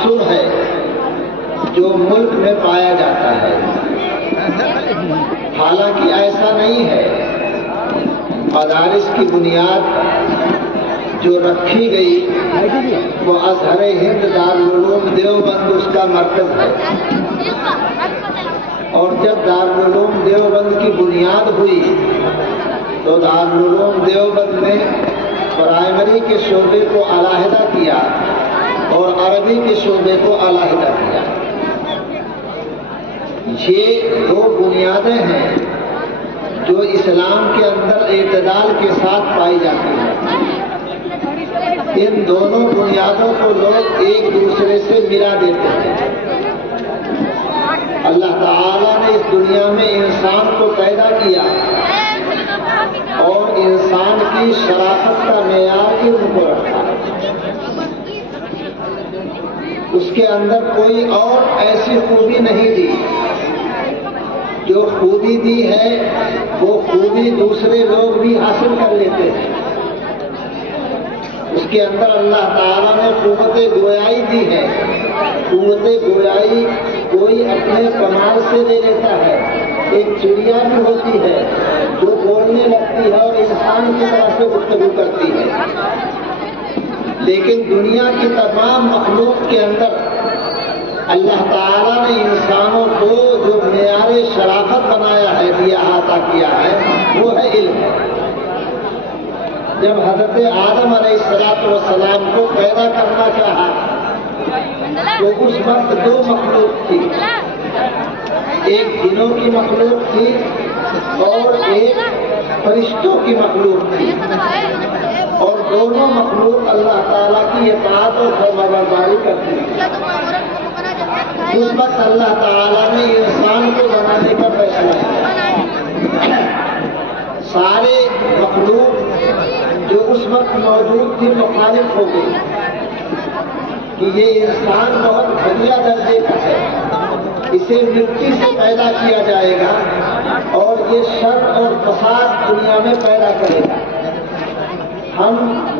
تعصب ہے جو ملک میں پایا جاتا ہے، حالانکہ ایسا نہیں ہے۔ مدارس کی بنیاد جو رکھی گئی وہ ازہر ہند دارالعلوم دیوبند اس کا مرکز ہے، اور جب دارالعلوم دیوبند کی بنیاد ہوئی تو دارالعلوم دیوبند نے پرائمری کے شعبے کو علیحدہ کیا اور عربی کے شعبے کو علیحدہ کیا۔ یہ دو بنیادیں ہیں جو اسلام کے اندر اعتدال کے ساتھ پائی جاتی ہیں۔ ان دونوں بنیادوں کو لوگ ایک دوسرے سے ملا دیتے ہیں۔ اللہ تعالیٰ نے اس دنیا میں انسان کو پیدا کیا اور انسان کی شرافت کا معیار علم کو رکھا۔ اس کے اندر کوئی اور ایسی خوبی نہیں دی، جو خوبی دی ہے وہ خوبی دوسرے لوگ بھی حاصل کر لیتے ہیں۔ اس کے اندر اللہ تعالیٰ نے قوت گویائی دی ہے۔ قوت گویائی کوئی اپنے کمال سے لے لیتا ہے۔ ایک چڑیا بھی ہوتی ہے جو بولنے لگتی ہے اور انسان کی طرح سے گفتگو کرتی ہے، لیکن دنیا کی تمام مخلوق کے اندر اللہ تعالیٰ نے انسانوں کو جو معیار شرافت بنایا ہے، دیا عطا کیا ہے، وہ ہے علم۔ جب حضرت آدم علیہ السلام کو پیدا کرنا چاہا تو اس وقت دو مخلوق تھی، ایک جنوں کی مخلوق تھی اور ایک فرشتوں کی مخلوق تھی، اور دونوں مخلوق اللہ تعالیٰ کی اطاعت اور فرمانبرداری کرتی تھی۔ اس وقت اللہ تعالیٰ نے انسان کو بنانے کا فیصلہ کیا۔ سارے مخلوق جو اس وقت موجود تھی مخالف ہو گئی کہ یہ انسان بہت گھٹیا درجے کا ہے، اسے مٹی سے پیدا کیا جائے گا اور یہ شر اور فساد دنیا میں پیدا کرے گا۔ ہم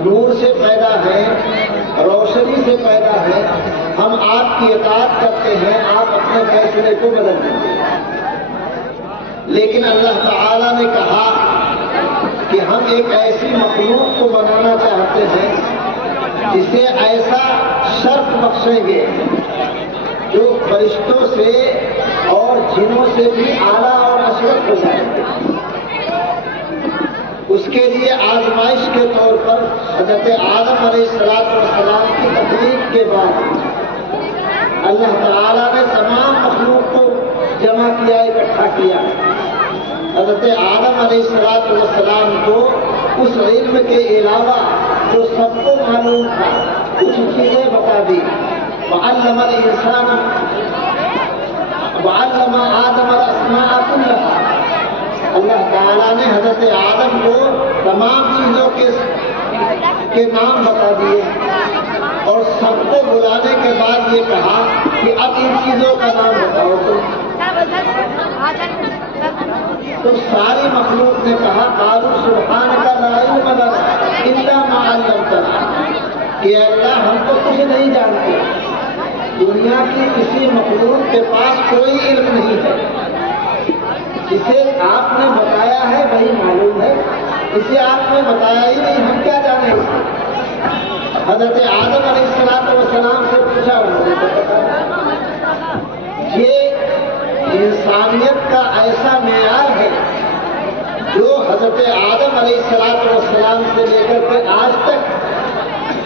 نور سے پیدا ہیں، روشنی سے پیدا ہیں، ہم آپ کی اطاعت کرتے ہیں، آپ اپنے فیصلے کو بدل دیں۔ لیکن اللہ تعالیٰ نے کہا کہ ہم ایک ایسی مخلوق کو بنانا چاہتے ہیں جسے ایسا شرف بخشیں گے جو فرشتوں سے اور جنوں سے بھی اعلیٰ اور اشرف ہو جائیں گے۔ اس کے لیے آزمائش کے طور پر حضرت آدم علیہ السلام کی تخلیق کے بعد اللہ تعالیٰ نے تمام مخلوق کو جمع کیا، اکٹھا کیا۔ حضرت آدم علیہ السلام کو اس علم کے علاوہ جو سب کو معلوم تھا کچھ چیزیں بتا دی۔ وعلم آدم الاسماء كلها، اللہ تعالیٰ نے حضرت آدم کو تمام چیزوں کے نام بتا دیے اور سب کو بلانے کے بعد یہ کہا کہ اب ان چیزوں کا نام بتاؤ تو ساری مخلوق نے کہا قالوا سبحانک لا علم لنا الا ما علمتنا، کہ اللہ ہم تو کچھ نہیں جانتے، دنیا کی کسی مخلوق کے پاس کوئی علم نہیں ہے، جسے آپ نے بتایا ہے وہی معلوم ہے، اسے آپ نے بتایا ہی نہیں، ہم کیا جانیں اس کو۔ حضرت آدم علیہ السلام سے پوچھا انہوں نے بتایا۔ یہ انسانیت کا ایسا معیار ہے جو حضرت آدم علیہ السلام سے لے کر کے آج تک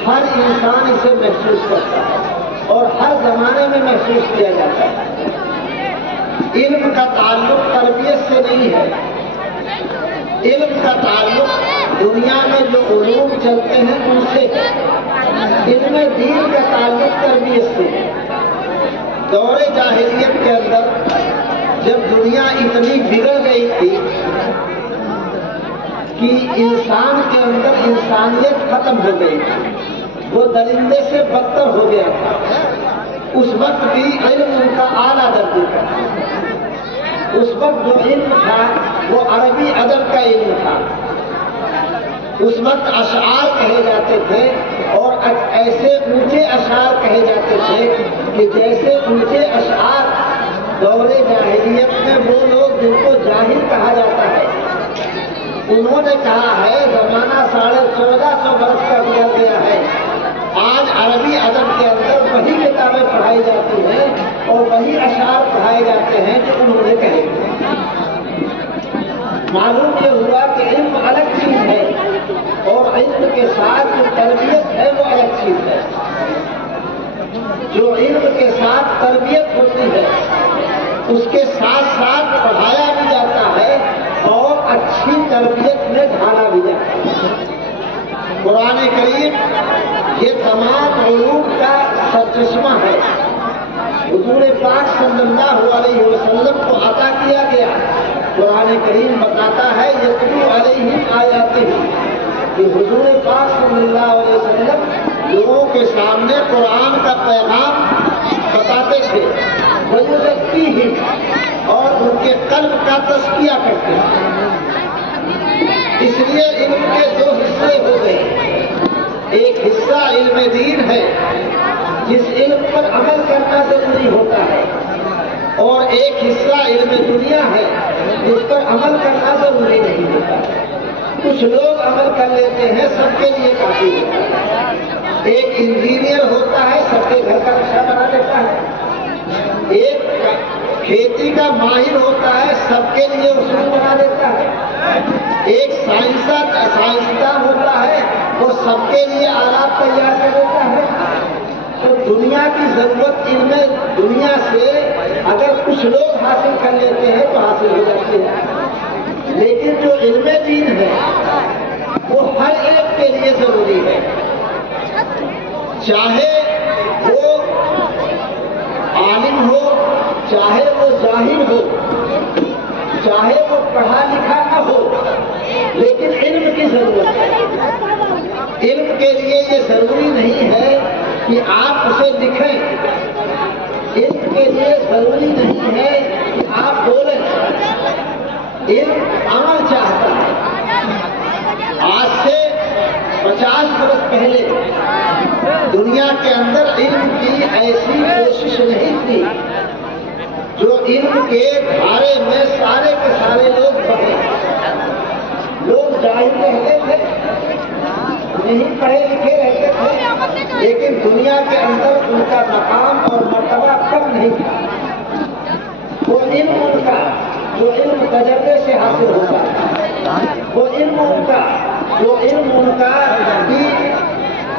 ہر انسان اسے محسوس کرتا ہے اور ہر زمانے میں محسوس کیا جاتا ہے۔ علم کا تعلق تربیت سے نہیں ہے، علم کا تعلق دنیا میں جو علوم چلتے ہیں ان سے ہے، علم دین کا تعلق تربیت سے ہے۔ دور جاہلیت کے اندر جب دنیا اتنی بگڑ گئی تھی کہ انسان کے اندر انسانیت ختم ہو گئی تھی، وہ درندے سے بدتر ہو گیا تھا، اس وقت بھی علم ان کا اعلیٰ درجے کا تھا۔ اس وقت جو علم تھا وہ عربی ادب کا علم تھا۔ اس وقت اشعار کہے جاتے تھے اور ایسے اونچے اشعار کہے جاتے تھے کہ جیسے ان کے اشعار دور جاہلیت میں وہ لوگ جن کو جاہل کہا جاتا ہے، انہوں نے کہا ہے زمانہ 1450 برس کا گزر گیا ہے، آج عربی ادب کے اندر وہی کتابیں پڑھائی جاتی ہیں اور وہی اشعار پڑھائے جاتے ہیں جو انہوں نے کہے۔ معلوم یہ ہوا کہ علم الگ چیز ہے اور علم کے ساتھ جو تربیت ہے وہ الگ چیز ہے۔ جو علم کے ساتھ تربیت ہوتی ہے اس کے ساتھ ساتھ پڑھایا بھی جاتا ہے اور اچھی تربیت میں ڈھالا بھی جاتا ہے۔ قرآن کریم یہ تمام علوم کا سرچشمہ ہے۔ حضور پاک صلی اللہ علیہ وسلم کو عطا کیا گیا۔ قرآن کریم بتاتا ہے یتلو علیہم آیاتہ کہ حضور پاک صلی اللہ علیہ وسلم لوگوں کے سامنے قرآن کا پیغام بتاتے تھے، وَيُزَكِّيهِمْ اور ان کے قلب کا تزکیہ کرتے ہیں۔ اس لیے علم کے دو حصے ہو گئے، ایک حصہ علم دین ہے جس علم پر عمل کرنا ضروری ہوتا ہے، اور ایک حصہ علم دنیا ہے جس پر عمل کرنا ضروری نہیں ہوتا۔ کچھ لوگ عمل کر لیتے ہیں، سب کے لیے کافی ہوتا ہے۔ ایک انجینئر ہوتا ہے، سب کے گھر کا نقشہ بنا دیتا ہے۔ ایک کھیتی کا ماہر ہوتا ہے، سب کے لیے اصول بنا دیتا ہے۔ ایک سائنسداں ہوتا ہے، وہ سب کے لیے آلات تیار کر دیتا ہے۔ تو دنیا کی ضرورت علم دنیا سے اگر کچھ لوگ حاصل کر لیتے ہیں تو حاصل ہو جاتی ہے، لیکن جو علم دین ہے وہ ہر ایک کے لیے ضروری ہے، چاہے وہ عالم ہو، چاہے وہ ظاہر ہو، چاہے وہ پڑھا لکھا نہ ہو، لیکن علم کی ضرورت ہے۔ علم کے لیے یہ ضروری نہیں ہے کہ آپ اسے لکھیں، علم کے لیے ضروری نہیں ہے کہ آپ بولیں، علم عمل چاہتا ہے۔ آج سے 50 برس پہلے دنیا کے اندر علم کی ایسی کوشش نہیں تھی جو علم کے دھارے میں سارے کے سارے لوگ بڑھے۔ لوگ جاہل رہتے تھے، نہیں پڑھے لکھے رہتے تھے، لیکن دنیا کے اندر ان کا مقام اور مرتبہ کم نہیں تھا۔ وہ علم ان کا جو علم تجربے سے حاصل ہوتا ہے، وہ علم ان کا جو علم ان کا بھی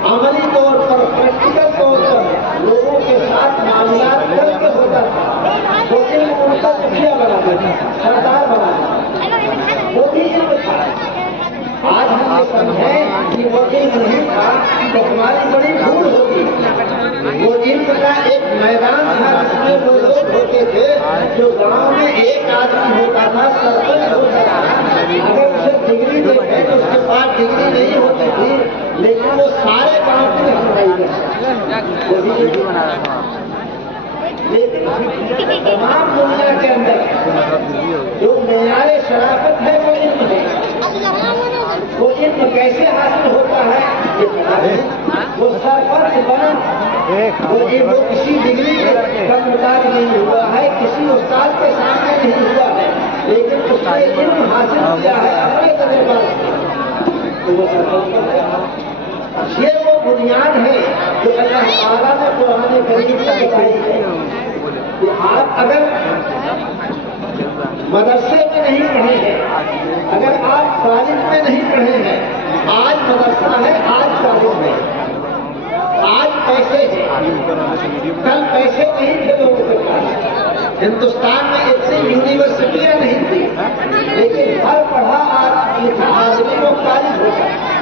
عملی طور پر پریکٹیکل طور پر لوگوں کے ساتھ معاملات کر کے ہوتا تھا، وہ علم ان کا مکھیا بنا دیتا تھا، سردار بنا دیتا تھا، وہ بھی علم تھا۔ آج ہم یہ سمجھیں کہ وہ علم نہیں تھا تو ہماری بڑی بھول ہوگی۔ وہ علم کا ایک میدان تھا جس میں وہ لوگ ہوتے تھے جو گاؤں میں ایک آدمی ہوتا تھا، سرپنچ ہوتا تھا، اگر اسے ڈگری دیتے تو اس کے پاس ڈگری نہیں ہوتی تھی، لیکن وہ سارے گاؤں کی رہنمائی کرتے تھے۔ لیکن تمام دنیا کے اندر جو معیار شرافت ہے وہ علم ہے۔ وہ علم کیسے حاصل ہوتا ہے؟ وہ سرپنچ بنا وہ کسی ڈگری کا مطابق نہیں ہوا ہے، کسی استاد کے سامنے نہیں ہوا ہے، لیکن اس نے علم حاصل کیا ہے اپنے تجربات سے، وہ سرپنچ بنا۔ یہ وہ بنیاد ہے جو اللہ تعالیٰ نے قرآن کریم سے بتائی ہے کہ آپ اگر مدرسے میں نہیں پڑھے ہیں، اگر آپ کالج میں نہیں پڑھے ہیں، آج مدرسہ ہے، آج کالج ہے، آج پیسے ہیں، کل پیسے نہیں تھے لوگوں کے پاس۔ ہندوستان میں اتنی یونیورسٹیاں نہیں تھی، لیکن ہر پڑھا لکھا آدمی کو کالج ہوتا تھا،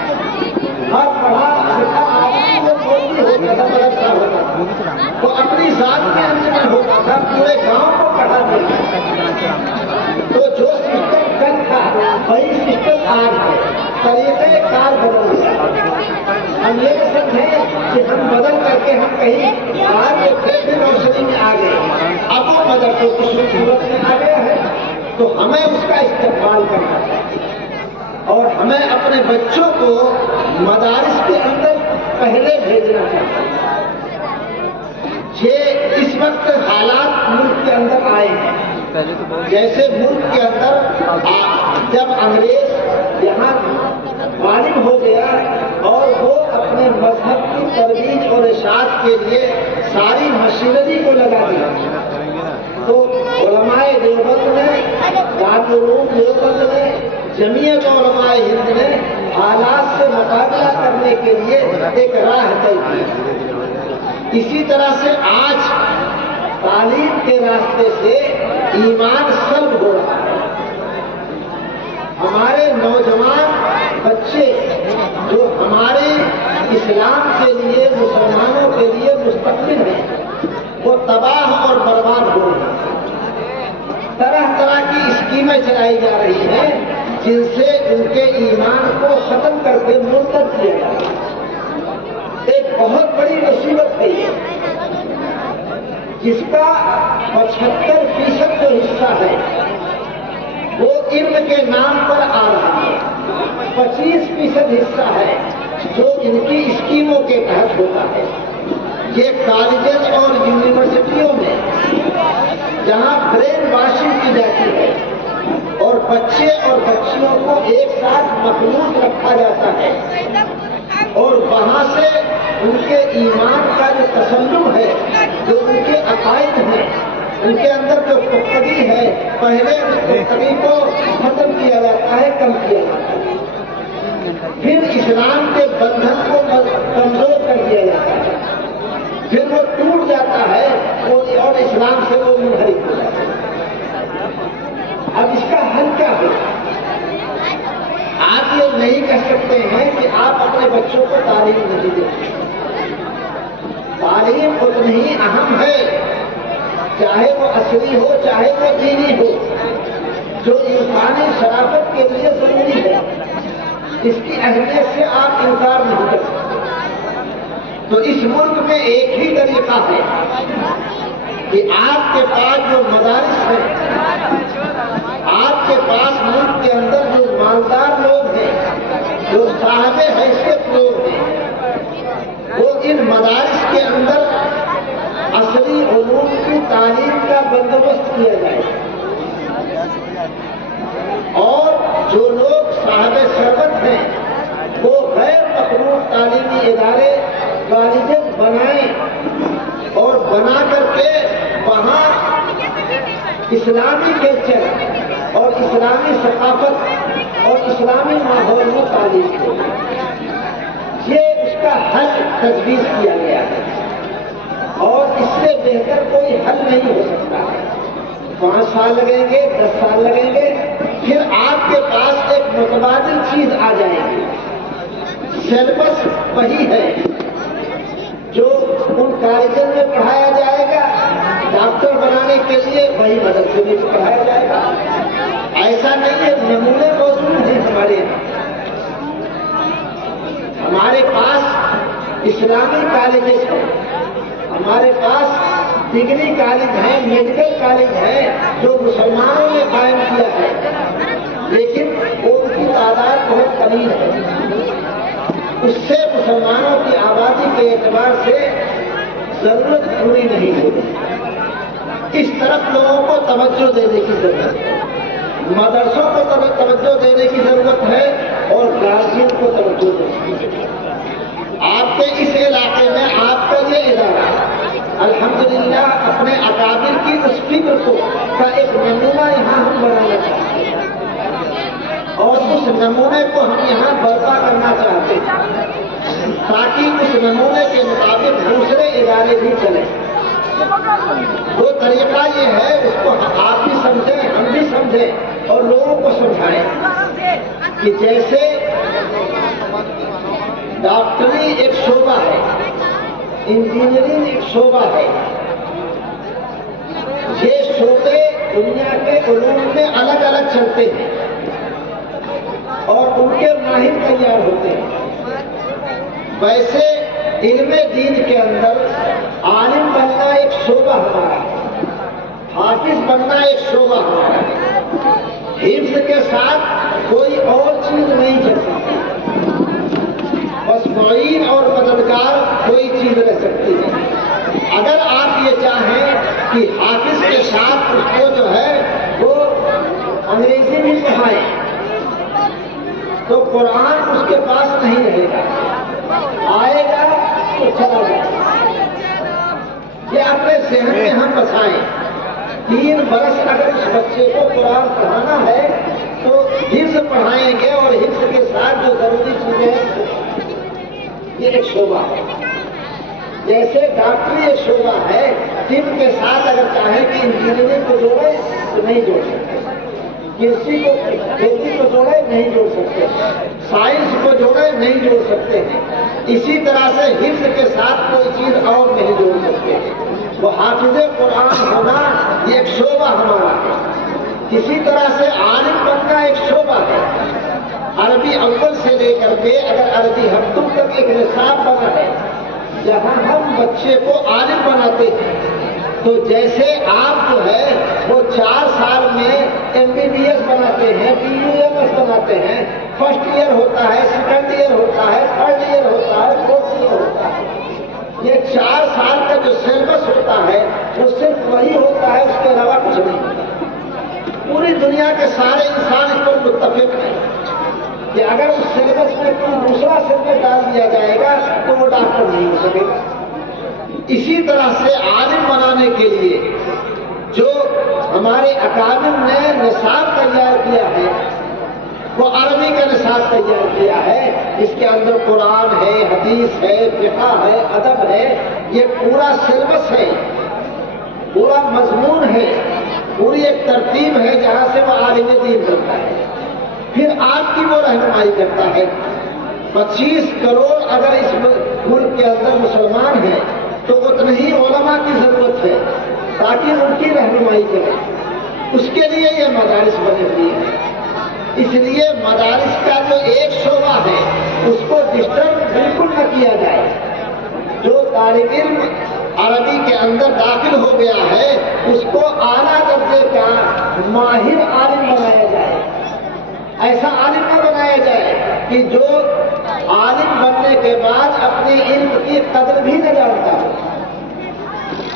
ہر پڑھا لکھا آدمی کو کالج ہوتا تھا، مدرسہ ہوتا تھا، وہ اپنی ذات میں انجمن ہوتا تھا، پورے گاؤں کو پڑھا دیتا تھا۔ تو جو سسٹم کل تھا وہی سسٹم آج ہے، طریقہ کار بدل گیا۔ ہم یہ سمجھیں کہ ہم بدل کر کے ہم کہیں آگے پھر روشنی میں آ گئے، اب وہ مدرسوں کی صورت میں آ گیا ہے، تو ہمیں اس کا استقبال کرنا چاہیے اور ہمیں اپنے بچوں کو مدارس کے اندر پہلے بھیجنا چاہیے۔ یہ وقت حالات ملک کے اندر آئے ہیں، جیسے ملک کے اندر جب انگریز یہاں غالب ہو گیا اور وہ اپنے مذہب کی ترویج اور اشاعت کے لیے ساری مشینری کو لگا دیا، تو علماء دیوبند نے، دارالعلوم دیوبند نے، جمعیت علماء ہند نے حالات سے مقابلہ کرنے کے لیے ایک راہ طے کی۔ اسی طرح سے آج تعلیم کے راستے سے ایمان سلب ہو رہا ہے۔ ہمارے نوجوان بچے جو ہمارے اسلام کے لیے، مسلمانوں کے لیے مستقبل ہیں، وہ تباہ اور برباد ہو رہے ہیں۔ طرح طرح کی اسکیمیں چلائی جا رہی ہیں جن سے ان کے ایمان کو ختم کر کے مرتد کیا جا رہا ہے۔ ایک بہت بڑی مصیبت ہے یہ، جس کا 75% جو حصہ ہے وہ علم کے نام پر آ رہا ہے، 25% حصہ ہے جو ان کی اسکیموں کے تحت ہوتا ہے۔ یہ کالجز اور یونیورسٹیوں میں جہاں برین واشنگ کی جاتی ہے اور بچے اور بچیوں کو ایک ساتھ مخلوط رکھا جاتا ہے اور وہاں سے ان کے ایمان کا جو تسلم ہے، جو ان کے عقائد ہیں، ان کے اندر جو پختگی ہے، پہلے اس پختگی کو ختم کیا جاتا ہے، کم کیا جاتا ہے، پھر اسلام کے بندھن کو کمزور کر دیا جاتا ہے، پھر وہ ٹوٹ جاتا ہے اور اسلام سے وہ منحرف ہو جاتا ہے۔ اب اس کا حل کیا ہو؟ آپ یہ نہیں کہہ سکتے ہیں کہ آپ اپنے بچوں کو تعلیم نہیں دیں۔ تعلیم اتنی ہی اہم ہے، چاہے وہ عصری ہو چاہے وہ دینی ہو، جو انسانی شرافت کے لیے ضروری ہے۔ اس کی اہمیت سے آپ انکار نہیں کر سکتے۔ تو اس ملک میں ایک ہی طریقہ ہے کہ آپ کے پاس جو مدارس ہیں، آپ کے پاس ملک کے اندر جو مالدار لوگ ہیں، جو صاحب حیثیت لوگ ہیں، وہ ان مدارس کے اندر عصری علوم کی تعلیم کا بندوبست کیا جائے، اور جو لوگ صاحب ثروت ہیں وہ غیر مخلوط تعلیمی ادارے کالجز بنائیں اور بنا کر کے وہاں اسلامی کلچر اور اسلامی ثقافت اور اسلامی ماحول میں تعلیم ہو۔ یہ اس کا حل تجویز کیا گیا ہے اور اس سے بہتر کوئی حل نہیں ہو سکتا ہے۔ 5 سال لگیں گے، 10 سال لگیں گے، پھر آپ کے پاس ایک متبادل چیز آ جائے گی۔ سیلبس وہی ہے جو ان کالجوں میں پڑھایا جائے گا، ڈاکٹر بنانے کے لیے وہی مدرسے میں پڑھایا جائے گا۔ ایسا نہیں ہے، نمونے موجود ہیں ہمارے یہاں۔ ہمارے پاس اسلامی کالجز ہیں، ہمارے پاس ڈگری کالج ہیں، میڈیکل کالج ہیں جو مسلمانوں نے قائم کیا ہے، لیکن ان کی تعداد بہت قلیل ہے۔ اس سے مسلمانوں کی آبادی کے اعتبار سے ضرورت پوری نہیں ہوتی۔ اس طرف لوگوں کو توجہ دینے کی ضرورت ہے، مدرسوں کو توجہ دینے کی ضرورت ہے اور گارجین کو توجہ دینے کی ضرورت ہے۔ آپ کے اس علاقے میں آپ کا یہ ادارہ الحمدللہ اپنے اکابر کی اس فکر کو کا ایک نمونہ یہاں ہم بنانا چاہتے ہیں اور اس نمونے کو ہم یہاں برپا کرنا چاہتے ہیں تاکہ اس نمونے کے مطابق دوسرے ادارے بھی چلیں۔ وہ طریقہ یہ ہے، اس کو آپ بھی سمجھیں، ہم بھی سمجھیں اور لوگوں کو سمجھائیں کہ جیسے ڈاکٹری ایک شعبہ ہے، انجینئرنگ ایک شعبہ ہے، یہ شعبے دنیا کے علوم میں الگ الگ چلتے ہیں اور ان کے ماہر تیار ہوتے ہیں۔ ویسے علم دین کے اندر عالم بننا ایک شعبہ ہمارا ہے، حافظ بننا ایک شعبہ ہمارا ہے۔ حفظ کے ساتھ کوئی اور چیز نہیں چل سکتی، بس معین اور مددگار کوئی چیز رہ سکتی ہے۔ اگر آپ یہ چاہیں کہ حافظ کے ساتھ اس کو جو ہے وہ انگریزی بھی پڑھائے تو قرآن اس کے پاس نہیں رہے گا، آئے گا تو چلا جائے گا۔ یہ اپنے ذہن میں ہم بسائیں، 3 برس اگر اس بچے کو قرآن پڑھانا ہے تو حفظ پڑھائیں گے، اور حفظ کے ساتھ جو ضروری چیزیں ہیں یہ ایک شعبہ ہے۔ جیسے ڈاکٹری ایک شعبہ ہے، طب کے ساتھ اگر چاہیں کہ انجینئرنگ کو جوڑے تو نہیں جوڑ سکتے، کھیتی کو جوڑے نہیں جوڑ سکتے، سائنس کو جوڑے نہیں جوڑ سکتے ہیں۔ اسی طرح سے حفظ کے ساتھ کوئی چیز اور نہیں جوڑ سکتے۔ وہ حافظ قرآن ہونا یہ ایک شعبہ ہمارا ہے۔ اسی طرح سے عالم بننا ایک شعبہ ہے۔ عربی اول سے لے کر کے اگر عربی ہفتوں تک ایک نصاب بنا ہے جہاں ہم بچے کو عالم بناتے ہیں، تو جیسے آپ جو ہے وہ 4 سال میں MBBS بناتے ہیں، BUMS بناتے ہیں، فرسٹ ایئر ہوتا ہے، سیکنڈ ایئر ہوتا ہے، تھرڈ ایئر ہوتا ہے، فورتھ ایئر ہوتا ہے۔ یہ 4 سال کا جو سلیبس ہوتا ہے وہ صرف وہی ہوتا ہے، اس کے علاوہ کچھ نہیں ہوتا۔ پوری دنیا کے سارے انسان اس پر متفق ہیں کہ اگر اس سلیبس میں کوئی دوسرا سلیبس ڈال دیا جائے گا تو وہ ڈاکٹر نہیں ہو سکے گا۔ اسی طرح سے عالم بنانے کے لیے جو ہمارے اکابر نے نصاب تیار کیا ہے وہ عربی کا نصاب تیار کیا ہے، اس کے اندر قرآن ہے، حدیث ہے، فقہ ہے، ادب ہے، یہ پورا سلیبس ہے، پورا مضمون ہے، پوری ایک ترتیب ہے جہاں سے وہ عالم دین بنتا ہے۔ پھر آپ کی وہ رہنمائی کرتا ہے۔ 25 کروڑ اگر اس ملک کے اندر مسلمان ہیں تو اتنے ہی علماء کی ضرورت ہے تاکہ ان کی رہنمائی کریں۔ اس کے لیے یہ مدارس بنے ہوئے ہیں۔ اس لیے مدارس کا جو ایک شعبہ ہے اس کو ڈسٹرب بالکل نہ کیا جائے۔ جو طالب علم عربی کے اندر داخل ہو گیا ہے اس کو اعلیٰ درجے کا ماہر عالم بنایا جائے۔ ایسا عالم نہ بنایا جائے کہ جو عالم بننے کے بعد اپنے علم کی قدر بھی نہ جانتا ہو۔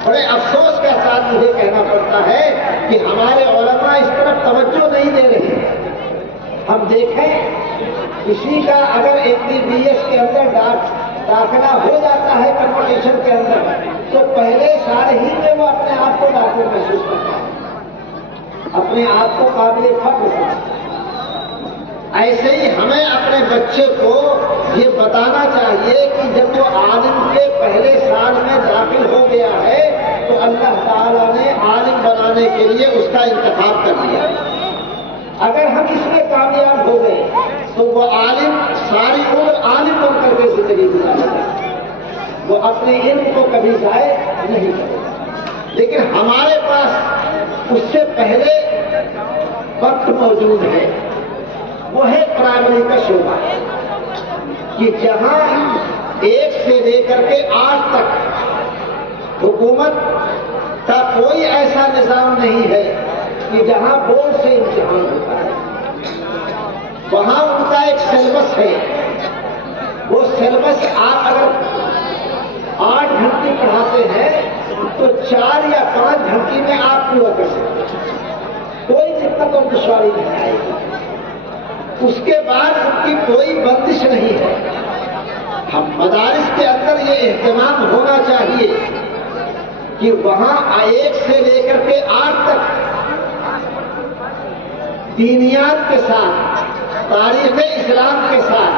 بڑے افسوس کے ساتھ مجھے کہنا پڑتا ہے کہ ہمارے علماء اس طرف توجہ نہیں دے رہے۔ ہم دیکھیں کسی کا اگر MBBS کے اندر داخلہ ہو جاتا ہے کمپٹیشن کے اندر تو پہلے سال ہی میں وہ اپنے آپ کو ڈاکٹر محسوس کرتا ہے، اپنے آپ کو قابل فخر سمجھتا ہے۔ ایسے ہی ہمیں اپنے بچے کو یہ بتانا چاہیے کہ جب وہ عالم کے پہلے سال میں داخل ہو گیا ہے تو اللہ تعالیٰ نے عالم بنانے کے لیے اس کا انتخاب کر دیا۔ اگر ہم اس میں کامیاب ہو گئے تو وہ عالم ساری عمر عالم بن کر کے زندگی گزارے گا، وہ اپنے علم کو کبھی ضائع نہیں کرے گا۔ لیکن ہمارے پاس اس سے پہلے وقت موجود ہے، وہ ہے پرائمری کا شعبہ، کہ جہاں 1 سے لے کر کے 8 تک حکومت کا کوئی ایسا نظام نہیں ہے کہ جہاں بورڈ سے امتحان ہوتا ہے۔ وہاں ان کا ایک سلیبس ہے، وہ سلیبس آپ اگر 8 گھنٹے پڑھاتے ہیں تو 4 یا 5 گھنٹے میں آپ پورا کر سکتے ہیں، کوئی دقت اور دشواری نہیں آئے گی۔ اس کے بعد ان کی کوئی بندش نہیں ہے۔ ہم مدارس کے اندر یہ اہتمام ہونا چاہیے کہ وہاں 1 سے لے کر کے 8 تک دینیات کے ساتھ، تاریخ اسلام کے ساتھ،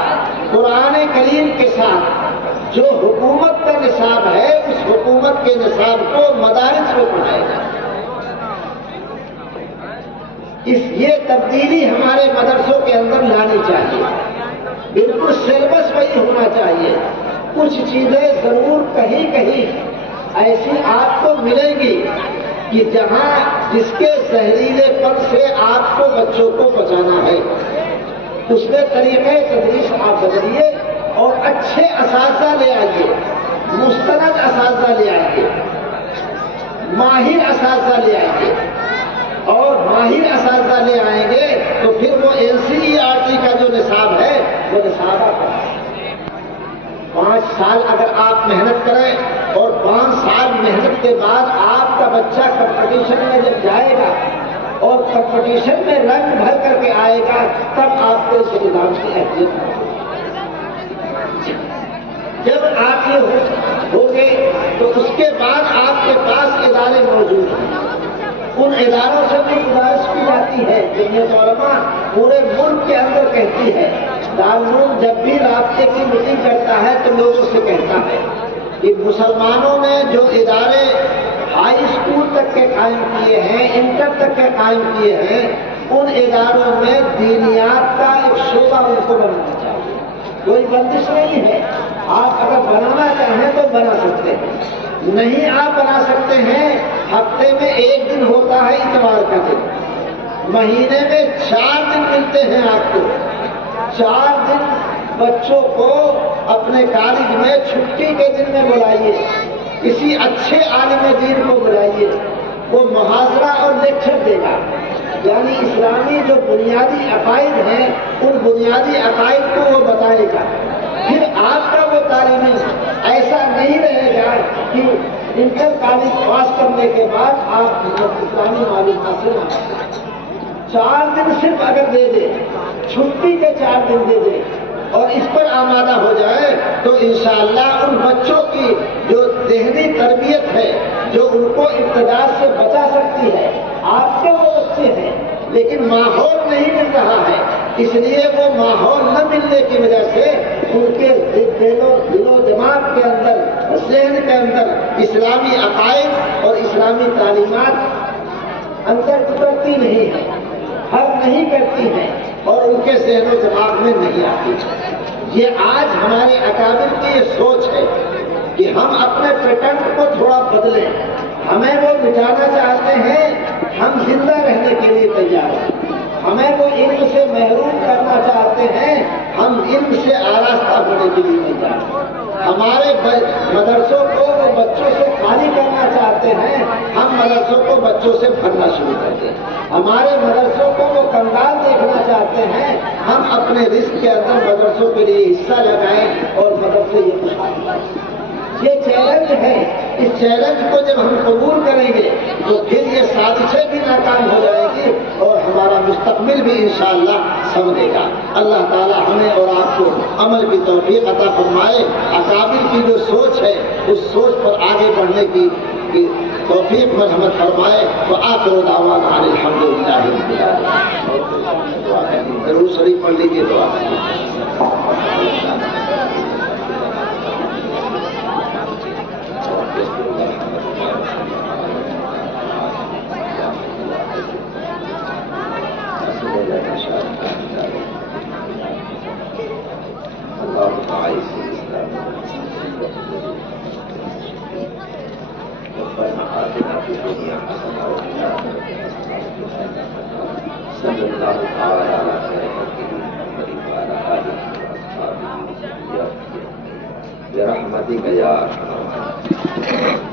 قرآن کریم کے ساتھ جو حکومت کا نصاب ہے اس حکومت کے نصاب کو مدارس میں پڑھائے جائے۔ یہ تبدیلی ہمارے مدرسوں کے اندر لانی چاہیے۔ بالکل سلیبس وہی ہونا چاہیے۔ کچھ چیزیں ضرور کہیں کہیں ایسی آپ کو ملیں گی کہ جہاں جس کے زہریلے پن سے آپ کو بچوں کو بچانا ہے اس میں طریقہ تدریس آپ بدلیے اور اچھے اساتذہ لے آئیے، مستند اساتذہ لے آئیے، ماہر اساتذہ لے آئیے، اور ماہر اساتذہ لے آئیں گے تو پھر وہ NCERT کا جو نصاب ہے وہ نصاب آپ 5 سال اگر آپ محنت کریں اور 5 سال محنت کے بعد آپ آپ کا بچہ کمپٹیشن میں جب جائے گا اور کمپٹیشن میں رنگ بھر کر کے آئے گا تب آپ کو اس نظام کی اہمیت ہوگی۔ جب آپ یہ ہو گئے تو اس کے بعد آپ کے پاس ادارے موجود ہیں، ان اداروں سے بھی گزارش کی جاتی ہے۔ جمعیت علماء پورے ملک کے اندر کہتی ہے، دارالعلوم جب بھی رابطے کی میٹنگ کرتا ہے تو لوگوں سے کہتا ہے کہ مسلمانوں نے جو ادارے ہائی اسکول تک کے قائم کیے ہیں، انٹر تک کے قائم کیے ہیں، ان اداروں میں دینیات کا ایک شعبہ ان کو بنانا چاہیے۔ کوئی بندش نہیں ہے، آپ اگر بنانا چاہیں تو بنا سکتے ہیں، نہیں آپ بنا سکتے ہیں۔ ہفتے میں ایک دن ہوتا ہے اتوار کا دن، مہینے میں 4 دن ملتے ہیں آپ کو، 4 دن بچوں کو اپنے کالج میں چھٹی کے دن میں بلائیے، کسی اچھے عالم دین کو بلائیے، وہ محاضرہ اور لیکچر دے گا، یعنی اسلامی جو بنیادی عقائد ہیں ان بنیادی عقائد کو وہ بتائے گا۔ پھر آپ کا وہ تعلیمی ایسا نہیں رہے گا کہ انٹر کالج پاس کرنے کے بعد آپ اسلامی معلومات سے نہ 4 دن صرف اگر دے دے، چھٹی کے 4 دن دے دے اور اس پر آمادہ ہو جائے تو انشاءاللہ ان بچوں کی جو ذہنی تربیت ہے جو ان کو ابتدا سے بچا سکتی ہے۔ آپ کے وہ بچے ہیں لیکن ماحول نہیں مل رہا ہے، اس لیے وہ ماحول نہ ملنے کی وجہ سے ان کے دل و دماغ کے اندر، ذہن کے اندر اسلامی عقائد اور اسلامی تعلیمات اندر اترتی نہیں ہے، حل نہیں کرتی ہیں اور ان کے ذہن و دماغ میں نہیں آتی۔ یہ آج ہمارے اکابر کی یہ سوچ ہے کہ ہم اپنے پیٹنٹ کو تھوڑا بدلیں، ہمیں وہ مٹانا چاہتے ہیں، ہم زندہ رہنے کے لیے تیار ہیں۔ ہمیں وہ علم سے محروم کرنا چاہتے ہیں، ہم علم سے آراستہ ہونے کے لیے تیار ہیں۔ ہمارے مدرسوں کو وہ بچوں سے خالی کرنا چاہتے ہیں، ہم مدرسوں کو بچوں سے بھرنا شروع کر دیں۔ ہمارے مدرسوں کو وہ کنگال دیکھنا چاہتے ہیں، ہم اپنے رزق کے اندر مدرسوں کے لیے حصہ لگائیں اور مدرسے یہ خوشحال کریں۔ یہ چیلنج ہے، اس چیلنج کو جب ہم قبول کریں گے تو پھر یہ سازشیں بھی ناکام ہو جائیں گی اور ہمارا مستقبل بھی انشاءاللہ سمجھے گا۔ اللہ تعالی ہمیں اور آپ کو عمل کی توفیق عطا فرمائے، اکابر کی جو سوچ ہے اس سوچ پر آگے بڑھنے کی توفیق مرحمت فرمائے۔ وآخر دعوانا ان الحمدللہ رب العالمین۔ ضرور شریف پڑھ لیجیے دعا۔ برحمتک یا ارحم الراحمین۔